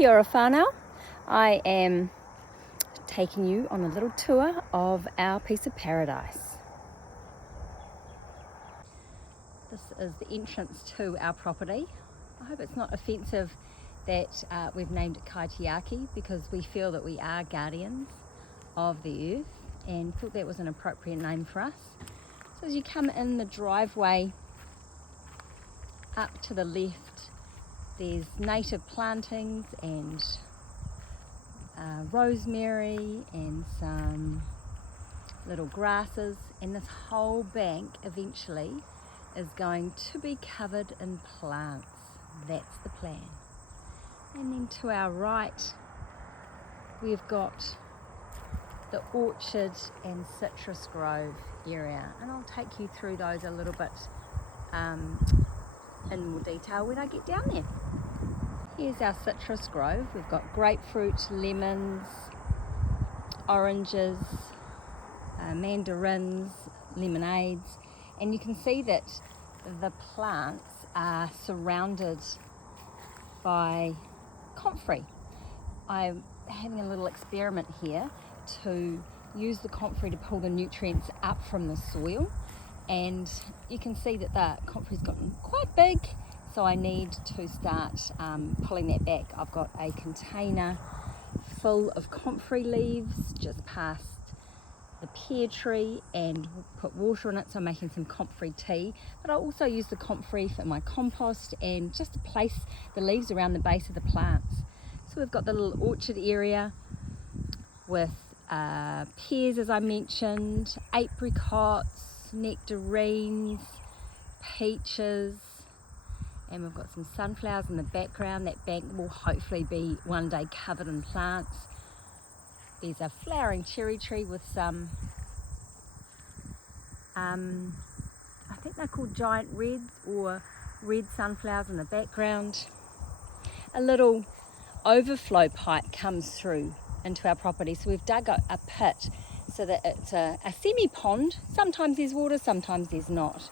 Kia ora whānau. I am taking you on a little tour of our piece of paradise. This is the entrance to our property. I hope it's not offensive that we've named it Kaitiaki, because we feel that we are guardians of the earth and thought that was an appropriate name for us. So as you come in the driveway up to the left, there's native plantings and rosemary and some little grasses, and this whole bank eventually is going to be covered in plants. That's the plan. And then to our right we've got the orchard and citrus grove area, and I'll take you through those a little bit in more detail when I get down there. Here's our citrus grove. We've got grapefruit, lemons, oranges, mandarins, lemonades, and you can see that the plants are surrounded by comfrey. I'm having a little experiment here to use the comfrey to pull the nutrients up from the soil, and you can see that the comfrey's gotten quite big, so I need to start pulling that back. I've got a container full of comfrey leaves just past the pear tree and put water in it, so I'm making some comfrey tea, but I also use the comfrey for my compost and just to place the leaves around the base of the plants. So we've got the little orchard area with pears, as I mentioned, apricots, nectarines, peaches, and we've got some sunflowers in the background. That bank will hopefully be one day covered in plants. There's a flowering cherry tree with some, I think they're called giant reds or red sunflowers in the background. A little overflow pipe comes through into our property, so we've dug a pit so that it's a semi-pond. Sometimes there's water, sometimes there's not.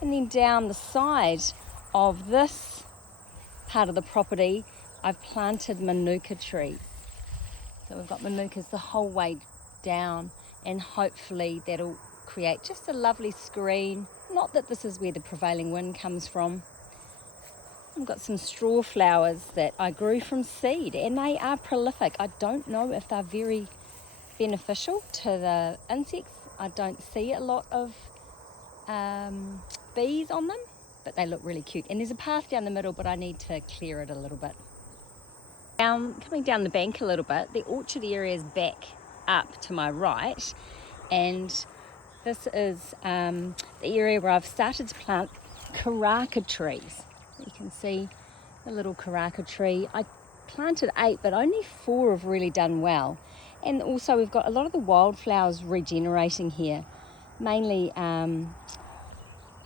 And then down the side of this part of the property, I've planted manuka trees. So we've got manukas the whole way down, and hopefully that'll create just a lovely screen. Not that this is where the prevailing wind comes from. I've got some straw flowers that I grew from seed, and they are prolific. I don't know if they're very beneficial to the insects. I don't see a lot of bees on them, but they look really cute. And there's a path down the middle, but I need to clear it a little bit. Coming down the bank a little bit, the orchard area is back up to my right, and this is the area where I've started to plant karaka trees. You can see the little karaka tree. I planted 8, but only 4 have really done well. And also we've got a lot of the wildflowers regenerating here. Mainly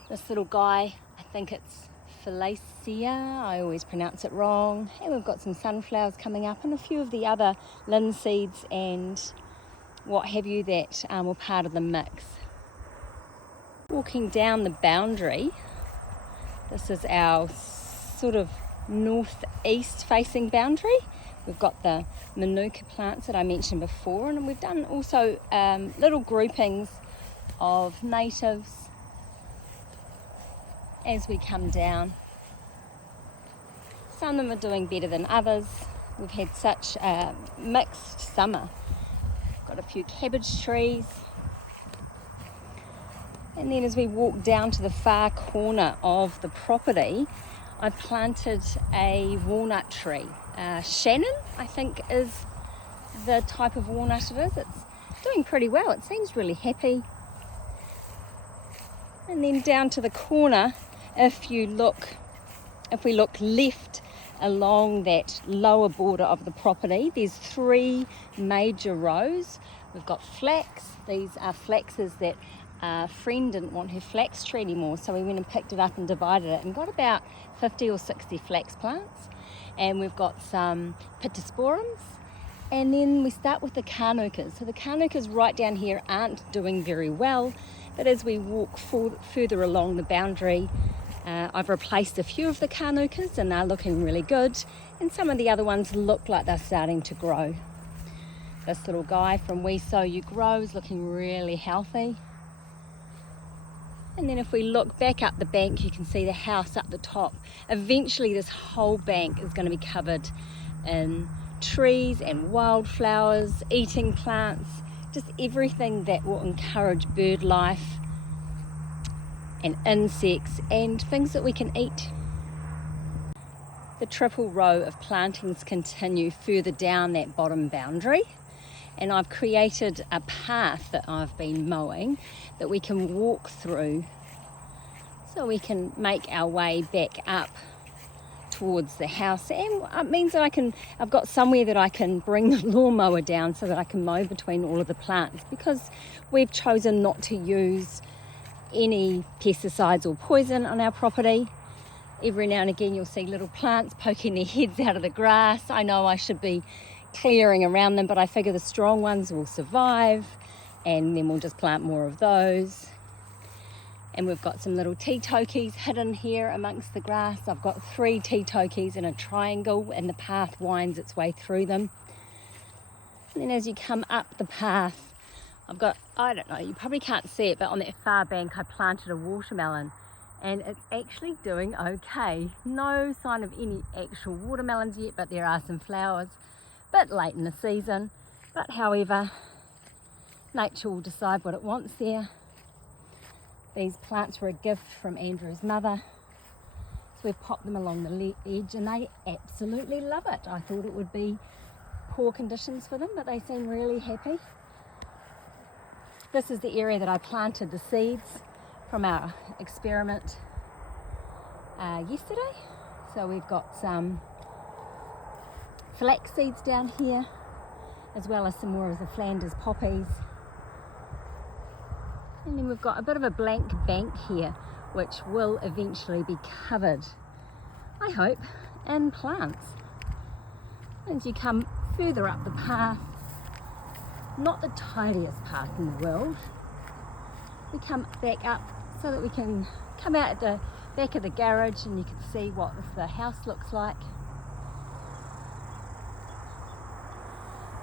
this little guy, I think it's Philacea, I always pronounce it wrong. And we've got some sunflowers coming up and a few of the other linseeds and what have you that were part of the mix. Walking down the boundary, this is our sort of northeast facing boundary. We've got the manuka plants that I mentioned before, and we've done also little groupings of natives as we come down. Some of them are doing better than others. We've had such a mixed summer. Got a few cabbage trees. And then as we walk down to the far corner of the property, I've planted a walnut tree. Shannon, I think, is the type of walnut it is. It's doing pretty well. It seems really happy. And then down to the corner, if we look left along that lower border of the property, there's 3 major rows. We've got flax. These are flaxes that a friend didn't want her flax tree anymore, so we went and picked it up and divided it and got about 50 or 60 flax plants. And we've got some pittosporums, and then we start with the kānukas. So the kānukas right down here aren't doing very well, but as we walk further along the boundary, I've replaced a few of the kānukas and they're looking really good, and some of the other ones look like they're starting to grow. This little guy from We Sow You Grow is looking really healthy. And then if we look back up the bank, you can see the house up the top. Eventually this whole bank is going to be covered in trees and wildflowers, eating plants, just everything that will encourage bird life and insects and things that we can eat. The triple row of plantings continue further down that bottom boundary, and I've created a path that I've been mowing that we can walk through so we can make our way back up towards the house. And it means that I've got somewhere that I can bring the lawnmower down so that I can mow between all of the plants, because we've chosen not to use any pesticides or poison on our property. Every now and again you'll see little plants poking their heads out of the grass. I know I should be clearing around them, but I figure the strong ones will survive, and then we'll just plant more of those. And we've got some little tea tokies hidden here amongst the grass. I've got 3 tea tokies in a triangle, and the path winds its way through them. And then as you come up the path, I've got, I don't know, you probably can't see it, but on that far bank I planted a watermelon, and it's actually doing okay. No sign of any actual watermelons yet, but there are some flowers. Bit late in the season, but however, nature will decide what it wants there. These plants were a gift from Andrew's mother, so we've popped them along the edge, and they absolutely love it. I thought it would be poor conditions for them, but they seem really happy. This is the area that I planted the seeds from our experiment yesterday. So we've got some flax seeds down here, as well as some more of the Flanders poppies. And then we've got a bit of a blank bank here, which will eventually be covered, I hope, in plants. As you come further up the path, not the tidiest path in the world, we come back up so that we can come out at the back of the garage and you can see what the house looks like.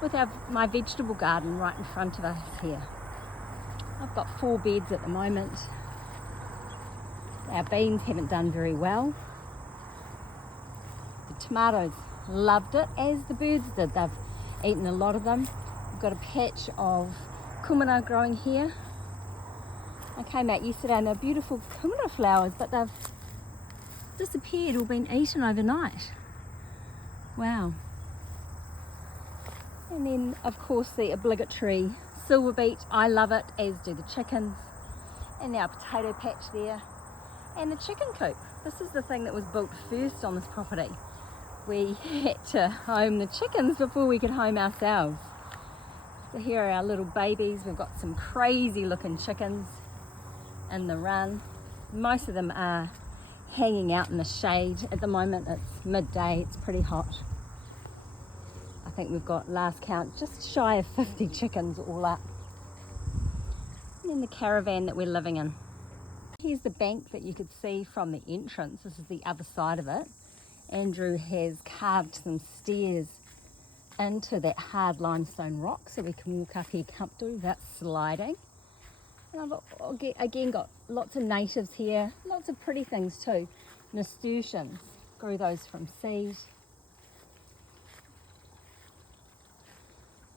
With my vegetable garden right in front of us here. I've got 4 beds at the moment. Our beans haven't done very well. The tomatoes loved it, as the birds did. They've eaten a lot of them. We've got a patch of kumara growing here. I came out yesterday and they're beautiful kumara flowers, but they've disappeared or been eaten overnight. Wow. And then of course the obligatory silver beet. I love it, as do the chickens. And our potato patch there. And the chicken coop. This is the thing that was built first on this property. We had to home the chickens before we could home ourselves. So here are our little babies. We've got some crazy looking chickens in the run. Most of them are hanging out in the shade. At the moment it's midday, it's pretty hot. I think we've got, last count, just shy of 50 chickens all up. And then the caravan that we're living in. Here's the bank that you could see from the entrance. This is the other side of it. Andrew has carved some stairs into that hard limestone rock so we can walk up here comfortably without sliding. And I've again got lots of natives here, lots of pretty things too. Nasturtiums, grew those from seed.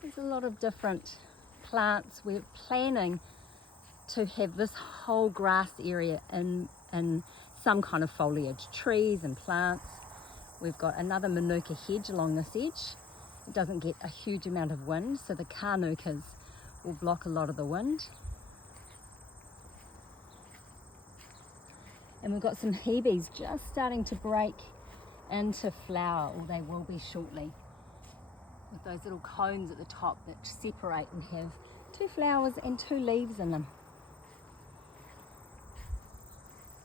There's a lot of different plants. We're planning to have this whole grass area in some kind of foliage, trees and plants. We've got another manuka hedge along this edge. It doesn't get a huge amount of wind, so the kānukas will block a lot of the wind. And we've got some hebes just starting to break into flower, or they will be shortly, with those little cones at the top that separate and have 2 flowers and 2 leaves in them.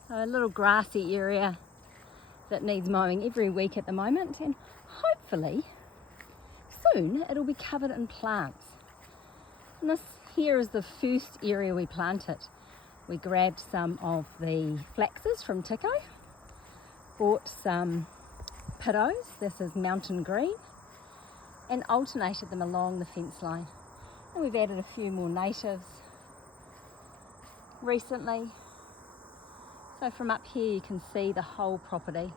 So a little grassy area that needs mowing every week at the moment, and hopefully soon it'll be covered in plants. And this here is the first area we planted. We grabbed some of the flaxes from Tico, bought some pittos, this is mountain green, and alternated them along the fence line. And we've added a few more natives recently. So from up here you can see the whole property.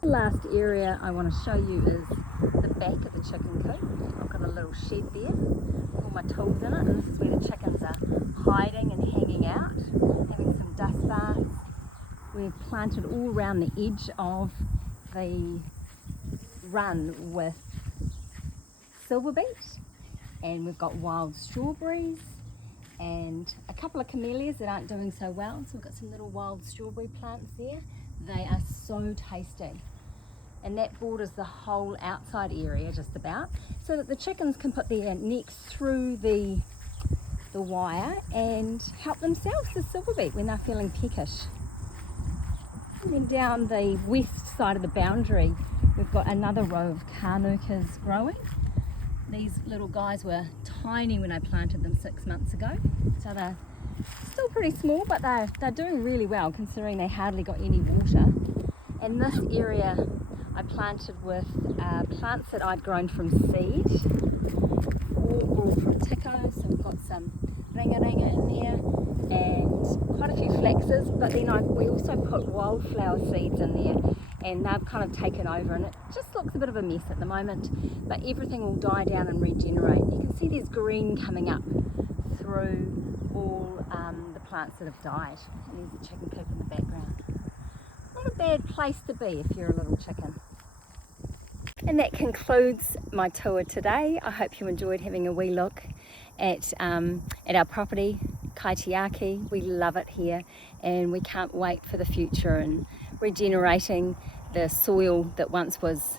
The last area I want to show you is the back of the chicken coop. I've got a little shed there with all my tools in it, and this is where the chickens are hiding and hanging out, having some dust baths. We've planted all around the edge of the run with silver beet, and we've got wild strawberries and a couple of camellias that aren't doing so well, so we've got some little wild strawberry plants there. They are so tasty, and that borders the whole outside area just about, so that the chickens can put their necks through the wire and help themselves to silver beet when they're feeling peckish. And then down the west side of the boundary we've got another row of Kanukas growing. These little guys were tiny when I planted them 6 months ago, so they're still pretty small, but they're doing really well considering they hardly got any water. And this area I planted with plants that I'd grown from seed, all from Tico, so we've got some ringa in there and quite a few flaxes, but then we also put wildflower seeds in there, and they've kind of taken over, and it just looks a bit of a mess at the moment, but everything will die down and regenerate. You can see there's green coming up through all the plants that have died, and there's the chicken coop in the background. Not a bad place to be if you're a little chicken. And that concludes my tour today. I hope you enjoyed having a wee look at our property, Kaitiaki. We love it here, and we can't wait for the future and regenerating the soil that once was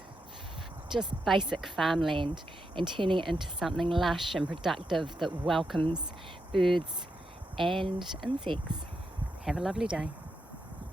just basic farmland and turning it into something lush and productive that welcomes birds and insects. Have a lovely day.